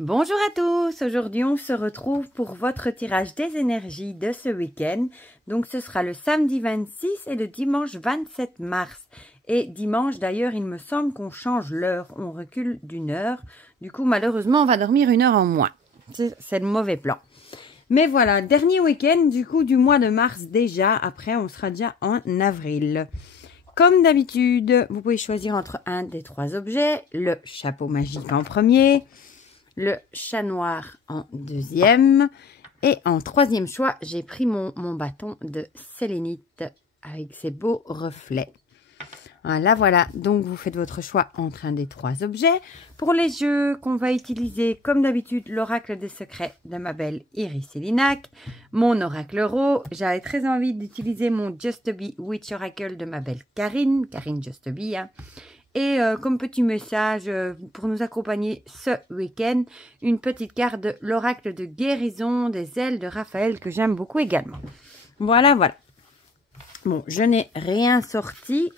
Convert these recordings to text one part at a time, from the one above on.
Bonjour à tous, aujourd'hui on se retrouve pour votre tirage des énergies de ce week-end. Donc ce sera le samedi 26 et le dimanche 27 mars. Et dimanche d'ailleurs il me semble qu'on change l'heure, on recule d'une heure. Du coup malheureusement on va dormir une heure en moins. C'est le mauvais plan. Mais voilà, dernier week-end du coup du mois de mars déjà, après on sera déjà en avril. Comme d'habitude, vous pouvez choisir entre un des trois objets, le chapeau magique en premier, le chat noir en deuxième et en troisième choix, j'ai pris mon bâton de sélénite avec ses beaux reflets. Voilà, donc vous faites votre choix entre un des trois objets. Pour les jeux qu'on va utiliser, comme d'habitude, l'oracle des secrets de ma belle Iris Elinac, mon oracle euro. J'avais très envie d'utiliser mon Just Be Witch Oracle de ma belle Karine Just Be, hein. Et comme petit message pour nous accompagner ce week-end, une petite carte de l'oracle de guérison des ailes de Raphaël que j'aime beaucoup également. Voilà. Bon, je n'ai rien sorti.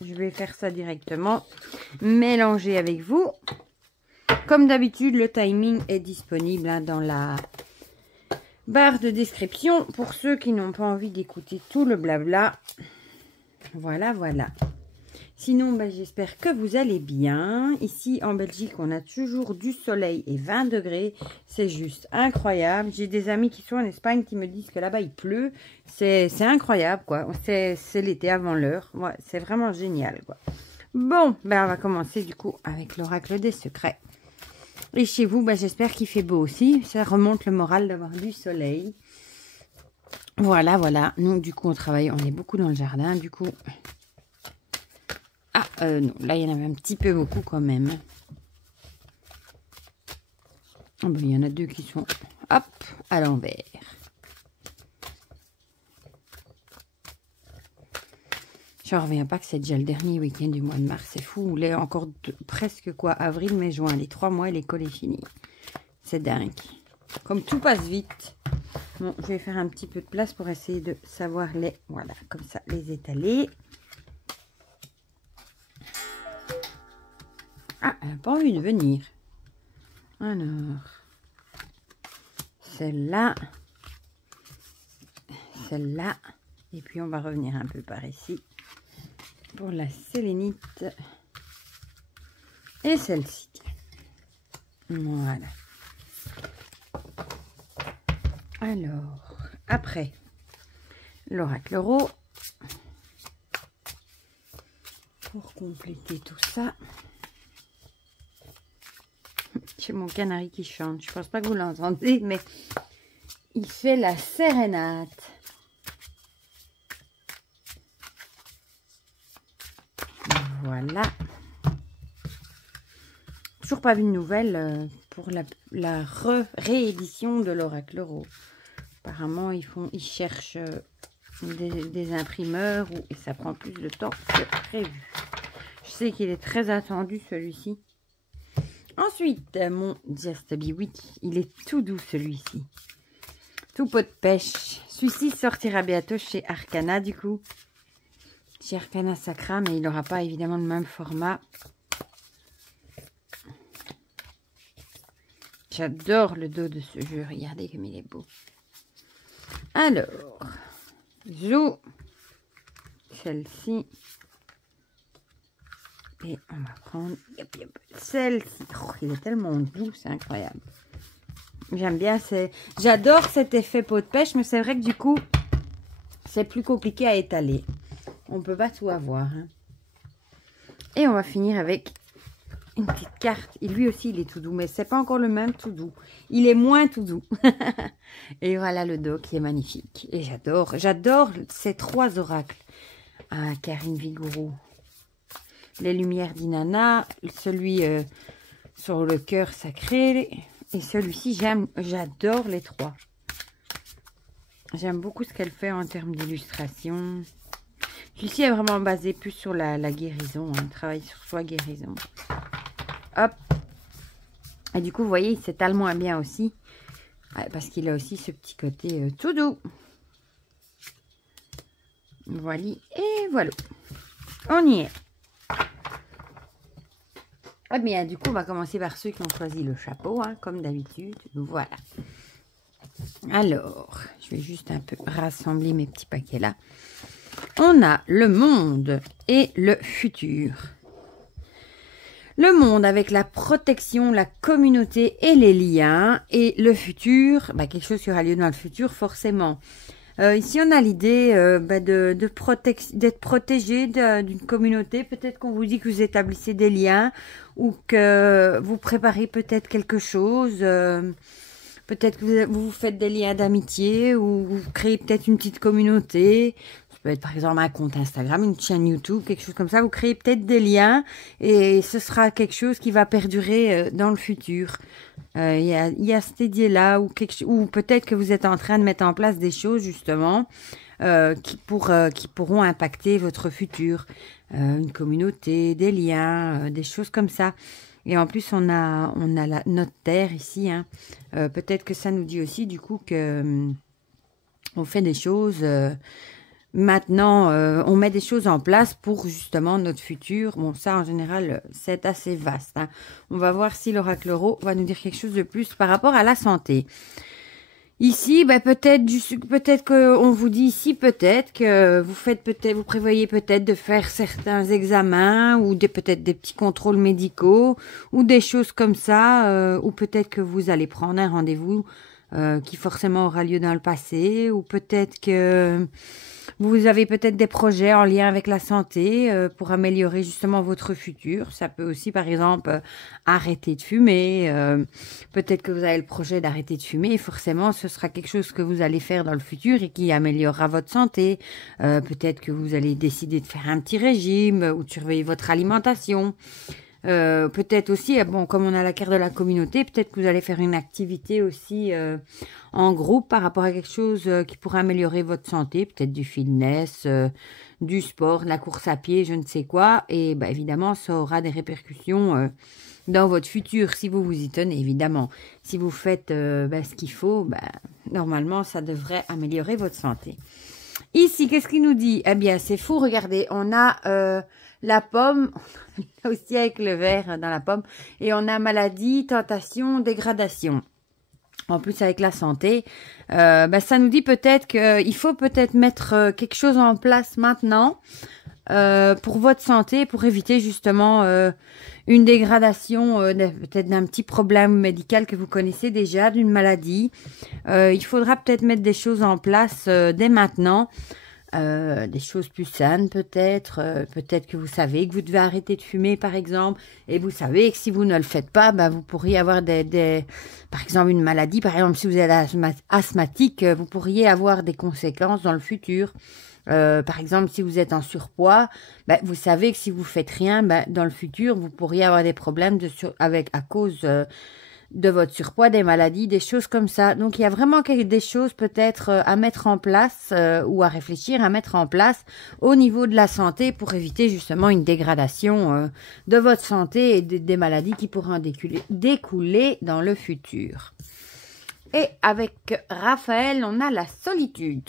Je vais faire ça directement. Mélanger avec vous. Comme d'habitude, le timing est disponible hein, dans la barre de description pour ceux qui n'ont pas envie d'écouter tout le blabla. Voilà. Sinon, j'espère que vous allez bien. Ici, en Belgique, on a toujours du soleil et 20 degrés. C'est juste incroyable. J'ai des amis qui sont en Espagne qui me disent que là-bas, il pleut. C'est incroyable, quoi. C'est l'été avant l'heure. Ouais, c'est vraiment génial, quoi. Bon, on va commencer, du coup, avec l'oracle des secrets. Et chez vous, j'espère qu'il fait beau aussi. Ça remonte le moral d'avoir du soleil. Voilà. Nous, du coup, on travaille. On est beaucoup dans le jardin, du coup... non, là, il y en avait un petit peu beaucoup quand même. Il y en a deux qui sont, hop, à l'envers. Je ne reviens pas que c'est déjà le dernier week-end du mois de mars. C'est fou. Il est encore presque quoi, avril, mai, juin. Les 3 mois et l'école est finie. C'est dingue. Comme tout passe vite. Bon, je vais faire un petit peu de place pour essayer de savoir les... Voilà, comme ça, les étaler. Ah, elle n'a pas envie de venir. Alors, celle-là, et puis on va revenir un peu par ici pour la sélénite et celle-ci. Voilà. Alors, après, l'oracle euro, pour compléter tout ça. J'ai mon canari qui chante. Je pense pas que vous l'entendez, mais il fait la sérénade. Voilà. Toujours pas vu de nouvelles pour la réédition de l'oracle euro. Apparemment, ils cherchent des imprimeurs et ça prend plus de temps que prévu. Je sais qu'il est très attendu celui-ci. Ensuite, mon Just Be Witch, il est tout doux celui-ci. Tout pot de pêche. Celui-ci sortira bientôt chez Arcana du coup. Chez Arcana Sacra, mais il n'aura pas évidemment le même format. J'adore le dos de ce jeu. Regardez comme il est beau. Alors, joue celle-ci. Et on va prendre celle-ci. Oh, il est tellement doux, c'est incroyable. J'aime bien, j'adore cet effet pot de pêche, mais c'est vrai que du coup, c'est plus compliqué à étaler. On peut pas tout avoir. Hein. Et on va finir avec une petite carte. Et lui aussi, il est tout doux, mais c'est pas encore le même tout doux. Il est moins tout doux. Et voilà le dos qui est magnifique. Et j'adore ces trois oracles. Ah, Karine Vigourou. Les lumières d'Inanna, celui sur le cœur sacré et celui-ci, j'adore les trois. J'aime beaucoup ce qu'elle fait en termes d'illustration. Celui-ci est vraiment basé plus sur la guérison, hein, travail sur soi, guérison. Hop. Et du coup, vous voyez, il s'étale moins bien aussi, parce qu'il a aussi ce petit côté tout doux. Voilà, et voilà. On y est. Ah bien, du coup, on va commencer par ceux qui ont choisi le chapeau, hein, comme d'habitude. Voilà. Alors, je vais juste un peu rassembler mes petits paquets là. On a le monde et le futur. Le monde avec la protection, la communauté et les liens. Et le futur, quelque chose qui aura lieu dans le futur, forcément. Ici, on a l'idée d'être protégé d'une communauté. Peut-être qu'on vous dit que vous établissez des liens ou que vous préparez peut-être quelque chose. Peut-être que vous faites des liens d'amitié ou vous créez peut-être une petite communauté. Ça peut être par exemple un compte Instagram, une chaîne YouTube, quelque chose comme ça. Vous créez peut-être des liens et ce sera quelque chose qui va perdurer dans le futur. Il y a cette idée-là ou peut-être que vous êtes en train de mettre en place des choses justement qui pourront impacter votre futur. Une communauté, des liens, des choses comme ça. Et en plus, on a notre terre ici. Hein. Peut-être que ça nous dit aussi du coup que on fait des choses. Maintenant, on met des choses en place pour justement notre futur. Bon, ça en général, c'est assez vaste. Hein. On va voir si l'oracle Euro va nous dire quelque chose de plus par rapport à la santé. Ici, peut-être qu'on vous dit ici peut-être que vous prévoyez peut-être de faire certains examens ou peut-être des petits contrôles médicaux ou des choses comme ça, ou peut-être que vous allez prendre un rendez-vous qui forcément aura lieu dans le passé, ou peut-être que vous avez peut-être des projets en lien avec la santé pour améliorer justement votre futur. Ça peut aussi, par exemple, arrêter de fumer. Peut-être que vous avez le projet d'arrêter de fumer et forcément, ce sera quelque chose que vous allez faire dans le futur et qui améliorera votre santé. Peut-être que vous allez décider de faire un petit régime ou de surveiller votre alimentation. Peut-être aussi, comme on a la carte de la communauté, peut-être que vous allez faire une activité aussi en groupe par rapport à quelque chose qui pourrait améliorer votre santé, peut-être du fitness, du sport, de la course à pied, je ne sais quoi. Et évidemment, ça aura des répercussions dans votre futur si vous vous y tenez, évidemment. Si vous faites ce qu'il faut, normalement, ça devrait améliorer votre santé. Ici, qu'est-ce qu'il nous dit? Eh bien, c'est fou, regardez, on a la pomme, aussi avec le verre dans la pomme, et on a maladie, tentation, dégradation. En plus, avec la santé, ça nous dit peut-être qu'il faut peut-être mettre quelque chose en place maintenant pour votre santé, pour éviter justement une dégradation peut-être d'un petit problème médical que vous connaissez déjà, d'une maladie. Il faudra peut-être mettre des choses en place dès maintenant. Des choses plus saines peut-être, peut-être que vous savez que vous devez arrêter de fumer par exemple, et vous savez que si vous ne le faites pas, vous pourriez avoir par exemple une maladie, par exemple si vous êtes asthmatique, vous pourriez avoir des conséquences dans le futur. Par exemple, si vous êtes en surpoids, vous savez que si vous faites rien, dans le futur, vous pourriez avoir des problèmes à cause de votre surpoids, des maladies, des choses comme ça. Donc, il y a vraiment des choses peut-être à mettre en place ou à réfléchir à mettre en place au niveau de la santé pour éviter justement une dégradation de votre santé et des maladies qui pourront découler dans le futur. Et avec Raphaël, on a la solitude.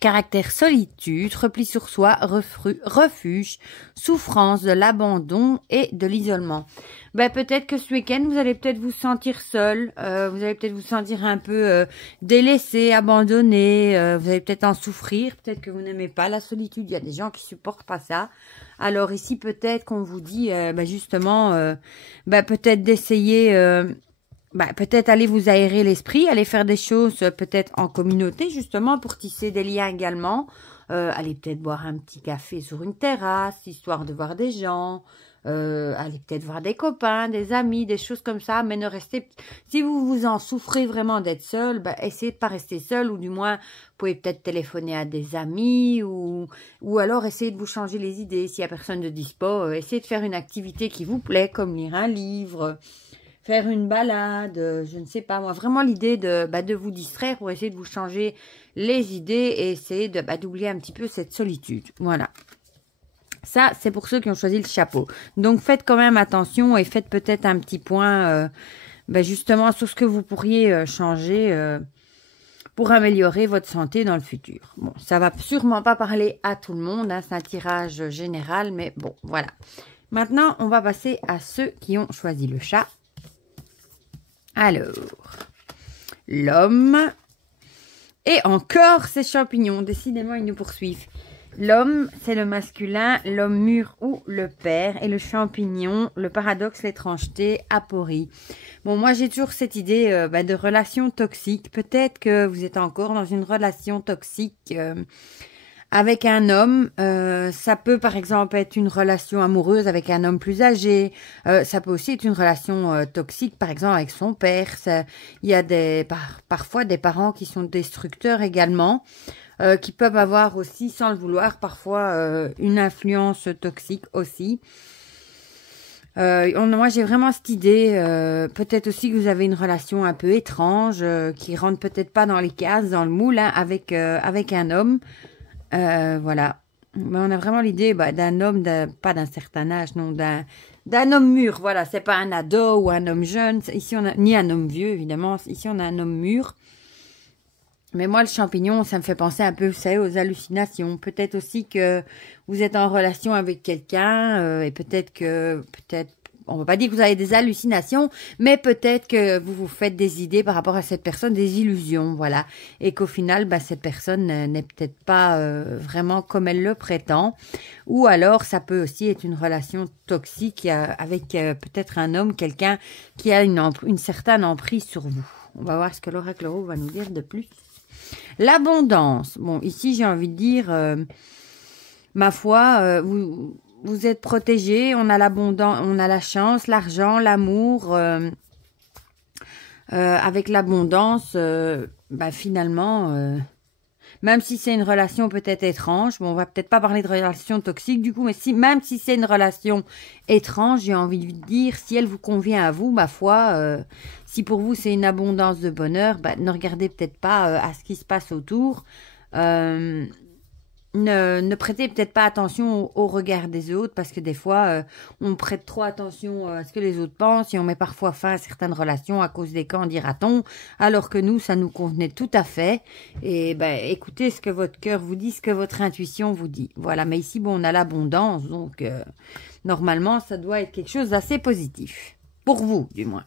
Caractère solitude, repli sur soi, refuge, souffrance de l'abandon et de l'isolement. Peut-être que ce week-end, vous allez peut-être vous sentir seul, vous allez peut-être vous sentir un peu délaissé, abandonné, vous allez peut-être en souffrir, peut-être que vous n'aimez pas la solitude, il y a des gens qui supportent pas ça. Alors ici, peut-être qu'on vous dit justement, peut-être d'essayer... peut-être aller vous aérer l'esprit, aller faire des choses peut-être en communauté justement pour tisser des liens également. Aller peut-être boire un petit café sur une terrasse, histoire de voir des gens. Aller peut-être voir des copains, des amis, des choses comme ça. Mais ne restez... Si vous en souffrez vraiment d'être seul, essayez de pas rester seul. Ou du moins, vous pouvez peut-être téléphoner à des amis. Ou alors essayez de vous changer les idées. S'il y a personne de dispo, essayez de faire une activité qui vous plaît, comme lire un livre... Faire une balade, je ne sais pas moi, vraiment l'idée de vous distraire pour essayer de vous changer les idées et essayer d'oublier un petit peu cette solitude. Voilà. Ça, c'est pour ceux qui ont choisi le chapeau. Donc, faites quand même attention et faites peut-être un petit point justement sur ce que vous pourriez changer pour améliorer votre santé dans le futur. Bon, ça va sûrement pas parler à tout le monde, hein, c'est un tirage général, mais bon, voilà. Maintenant, on va passer à ceux qui ont choisi le chat. Alors, l'homme. Et encore ces champignons. Décidément, ils nous poursuivent. L'homme, c'est le masculin, l'homme mûr ou le père. Et le champignon, le paradoxe, l'étrangeté, aporie. Bon, moi, j'ai toujours cette idée de relation toxique. Peut-être que vous êtes encore dans une relation toxique avec un homme. Ça peut, par exemple, être une relation amoureuse avec un homme plus âgé. Ça peut aussi être une relation toxique, par exemple, avec son père. Il y a parfois des parents qui sont destructeurs également. Qui peuvent avoir aussi, sans le vouloir, parfois une influence toxique aussi. Moi, j'ai vraiment cette idée, peut-être aussi que vous avez une relation un peu étrange, qui rentre peut-être pas dans les cases, dans le moule, hein, avec un homme. Voilà. Mais on a vraiment l'idée d'un homme, pas d'un certain âge, non, d'un homme mûr. Voilà, c'est pas un ado ou un homme jeune. Ici, on a ni un homme vieux, évidemment. Ici, on a un homme mûr. Mais moi, le champignon, ça me fait penser un peu, vous savez, aux hallucinations. Peut-être aussi que vous êtes en relation avec quelqu'un et peut-être, on va pas dire que vous avez des hallucinations, mais peut-être que vous vous faites des idées par rapport à cette personne, des illusions, voilà. Et qu'au final, cette personne n'est peut-être pas vraiment comme elle le prétend. Ou alors, ça peut aussi être une relation toxique avec peut-être un homme, quelqu'un qui a une certaine emprise sur vous. On va voir ce que l'oracle va nous dire de plus. L'abondance. Bon, ici, j'ai envie de dire, ma foi, vous êtes protégés, on a l'abondance, on a la chance, l'argent, l'amour. Avec l'abondance, finalement, même si c'est une relation peut-être étrange, bon, on va peut-être pas parler de relation toxique du coup, mais même si c'est une relation étrange, j'ai envie de dire, si elle vous convient à vous, ma foi, si pour vous c'est une abondance de bonheur, ne regardez peut-être pas à ce qui se passe autour. Ne prêtez peut-être pas attention au regard des autres parce que des fois, on prête trop attention à ce que les autres pensent et on met parfois fin à certaines relations à cause des quand dira-t-on, alors que nous, ça nous convenait tout à fait. Et écoutez ce que votre cœur vous dit, ce que votre intuition vous dit. Voilà, mais ici, on a l'abondance, donc normalement, ça doit être quelque chose d'assez positif. Pour vous, du moins.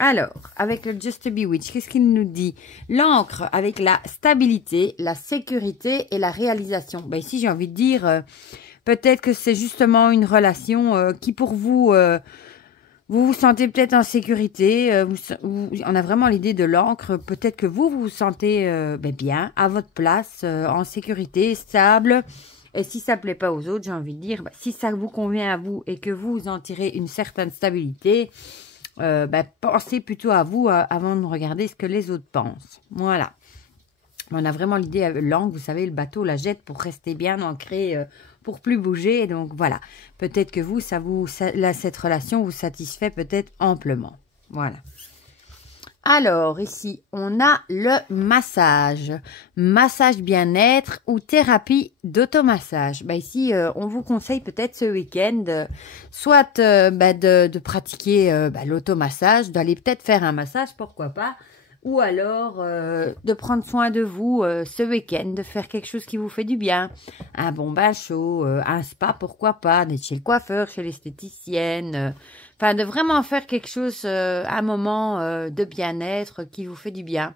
Alors, avec le Just Be Witch, qu'est-ce qu'il nous dit? L'encre avec la stabilité, la sécurité et la réalisation. Ici, j'ai envie de dire, peut-être que c'est justement une relation qui pour vous, vous vous sentez peut-être en sécurité. On a vraiment l'idée de l'encre. Peut-être que vous vous sentez bien, à votre place, en sécurité, stable. Et si ça ne plaît pas aux autres, j'ai envie de dire, si ça vous convient à vous et que vous en tirez une certaine stabilité, pensez plutôt à vous avant de regarder ce que les autres pensent. Voilà. On a vraiment l'idée, l'angle, vous savez, le bateau la jette pour rester bien ancré, pour plus bouger. Donc voilà, peut-être que vous, cette relation vous satisfait peut-être amplement. Voilà. Alors, ici, on a le massage. Massage bien-être ou thérapie d'automassage. Ici, on vous conseille peut-être ce week-end, soit de pratiquer l'automassage, d'aller peut-être faire un massage, pourquoi pas, ou alors de prendre soin de vous ce week-end, de faire quelque chose qui vous fait du bien. Un bon bain chaud, un spa, pourquoi pas, d'être chez le coiffeur, chez l'esthéticienne, de vraiment faire quelque chose, un moment de bien-être qui vous fait du bien.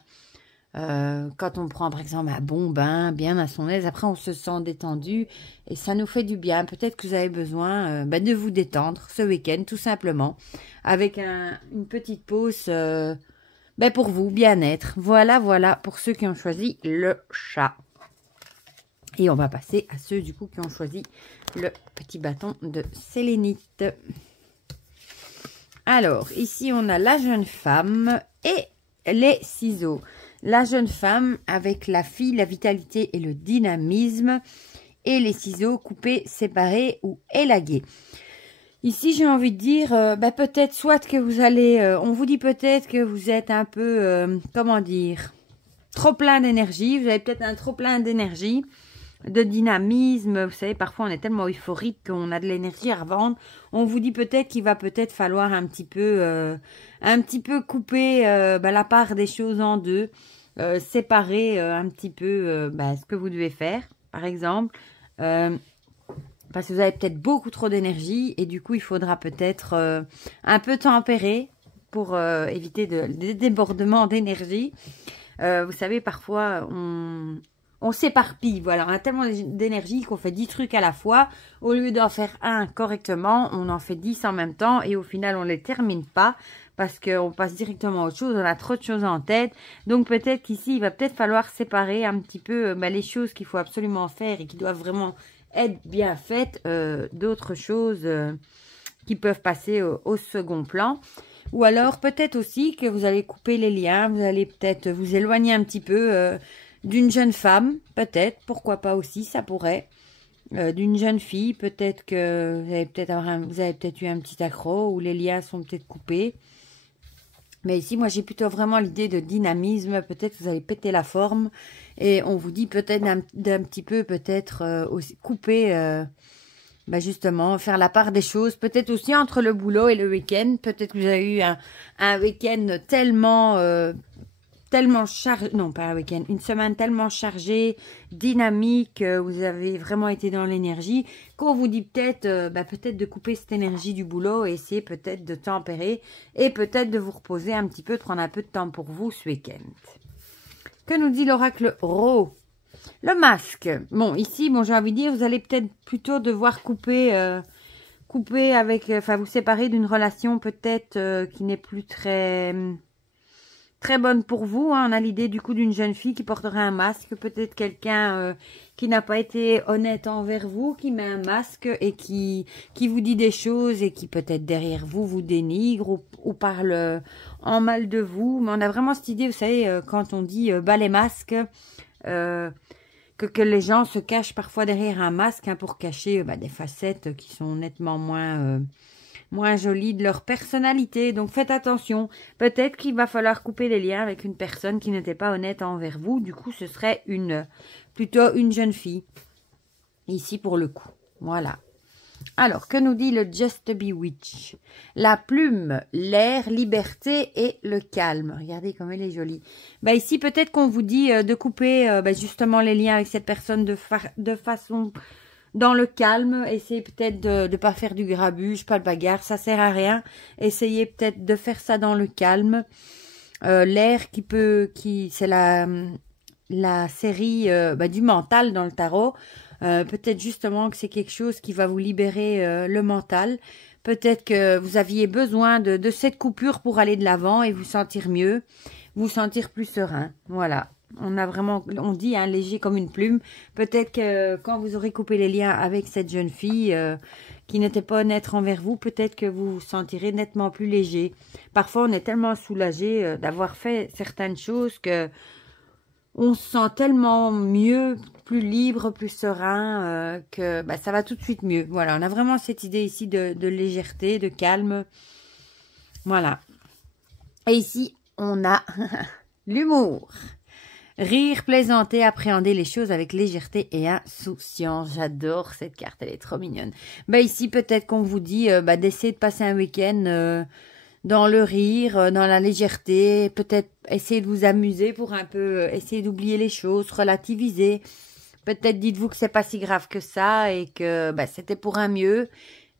Quand on prend par exemple un bon bain, bien à son aise, après on se sent détendu et ça nous fait du bien. Peut-être que vous avez besoin de vous détendre ce week-end tout simplement avec une petite pause pour vous, bien-être. Voilà pour ceux qui ont choisi le chat. Et on va passer à ceux du coup qui ont choisi le petit bâton de sélénite. Alors, ici, on a la jeune femme et les ciseaux. La jeune femme avec la fille, la vitalité et le dynamisme. Et les ciseaux coupés, séparés ou élagués. Ici, j'ai envie de dire, peut-être soit que vous allez... on vous dit peut-être que vous êtes un peu, comment dire, trop plein d'énergie. Vous avez peut-être un trop plein d'énergie, de dynamisme. Vous savez, parfois, on est tellement euphorique qu'on a de l'énergie à revendre. On vous dit peut-être qu'il va peut-être falloir un petit peu couper la part des choses en deux. Séparer un petit peu ce que vous devez faire, par exemple. parce que vous avez peut-être beaucoup trop d'énergie et du coup, il faudra peut-être un peu tempérer pour éviter des débordements d'énergie. Vous savez, parfois, on s'éparpille, voilà, on a tellement d'énergie qu'on fait 10 trucs à la fois. Au lieu d'en faire un correctement, on en fait 10 en même temps et au final, on ne les termine pas parce qu'on passe directement à autre chose, on a trop de choses en tête. Donc, peut-être qu'ici, il va peut-être falloir séparer un petit peu les choses qu'il faut absolument faire et qui doivent vraiment être bien faites d'autres choses qui peuvent passer au second plan. Ou alors, peut-être aussi que vous allez couper les liens, vous allez peut-être vous éloigner un petit peu d'une jeune femme, peut-être, pourquoi pas aussi, ça pourrait. D'une jeune fille, peut-être que vous avez peut-être eu un petit accroc ou les liens sont peut-être coupés. Mais ici, moi, j'ai plutôt vraiment l'idée de dynamisme. Peut-être que vous allez péter la forme et on vous dit peut-être d'un petit peu, peut-être aussi couper, justement, faire la part des choses. Peut-être aussi entre le boulot et le week-end. Peut-être que vous avez eu un week-end tellement chargé, non pas un week-end, une semaine tellement chargée, dynamique, vous avez vraiment été dans l'énergie, qu'on vous dit peut-être peut-être de couper cette énergie du boulot et essayer peut-être de tempérer et peut-être de vous reposer un petit peu, de prendre un peu de temps pour vous ce week-end. Que nous dit l'oracle Ro? Le masque. Bon, ici, j'ai envie de dire, vous allez peut-être plutôt devoir couper avec, vous séparer d'une relation peut-être qui n'est plus très bonne pour vous. On a l'idée du coup d'une jeune fille qui porterait un masque, peut-être quelqu'un qui n'a pas été honnête envers vous, qui met un masque et qui vous dit des choses et qui peut-être derrière vous dénigre ou parle en mal de vous. Mais on a vraiment cette idée, vous savez, quand on dit bas les masques, que les gens se cachent parfois derrière un masque pour cacher des facettes qui sont nettement moins jolies de leur personnalité. Donc faites attention. Peut-être qu'il va falloir couper les liens avec une personne qui n'était pas honnête envers vous. Du coup, ce serait plutôt une jeune fille. Ici pour le coup. Voilà. Alors, que nous dit le Just Bewitch? La plume, l'air, liberté et le calme. Regardez comme elle est jolie. Ici, peut-être qu'on vous dit de couper justement les liens avec cette personne de façon dans le calme. Essayez peut-être de ne pas faire du grabuge, pas de bagarre, ça sert à rien. Essayez peut-être de faire ça dans le calme. L'air c'est la série du mental dans le tarot. Peut-être justement que c'est quelque chose qui va vous libérer le mental. Peut-être que vous aviez besoin de cette coupure pour aller de l'avant et vous sentir mieux, vous sentir plus serein. Voilà. On dit léger comme une plume. Peut-être que quand vous aurez coupé les liens avec cette jeune fille qui n'était pas honnête envers vous, peut-être que vous vous sentirez nettement plus léger. Parfois, on est tellement soulagé d'avoir fait certaines choses que on se sent tellement mieux, plus libre, plus serein, que ça va tout de suite mieux. Voilà, on a vraiment cette idée ici de légèreté, de calme. Voilà. Et ici, on a l'humour. Rire, plaisanter, appréhender les choses avec légèreté et insouciance. J'adore cette carte, elle est trop mignonne. Ici, peut-être qu'on vous dit d'essayer de passer un week-end dans le rire, dans la légèreté, peut-être essayer de vous amuser pour un peu essayer d'oublier les choses, relativiser. Peut-être dites-vous que c'est pas si grave que ça et que c'était pour un mieux.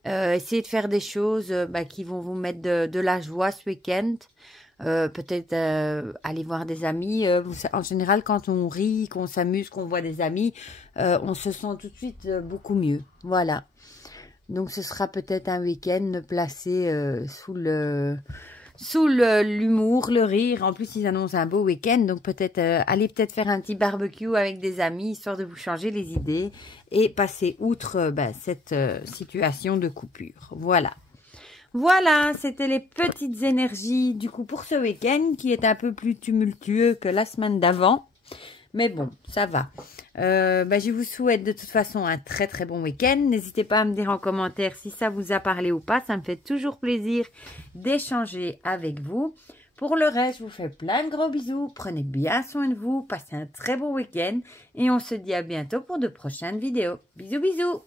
Essayez de faire des choses qui vont vous mettre de la joie ce week-end. Peut-être aller voir des amis. En général, quand on rit, qu'on s'amuse, qu'on voit des amis, on se sent tout de suite beaucoup mieux. Voilà. Donc, ce sera peut-être un week-end placé sous l'humour, le rire. En plus, ils annoncent un beau week-end. Donc, peut-être allez peut-être faire un petit barbecue avec des amis, histoire de vous changer les idées et passer outre cette situation de coupure. Voilà. Voilà, c'était les petites énergies du coup pour ce week-end qui est un peu plus tumultueux que la semaine d'avant. Mais bon, ça va. Je vous souhaite de toute façon un très très bon week-end. N'hésitez pas à me dire en commentaire si ça vous a parlé ou pas. Ça me fait toujours plaisir d'échanger avec vous. Pour le reste, je vous fais plein de gros bisous. Prenez bien soin de vous. Passez un très bon week-end. Et on se dit à bientôt pour de prochaines vidéos. Bisous bisous.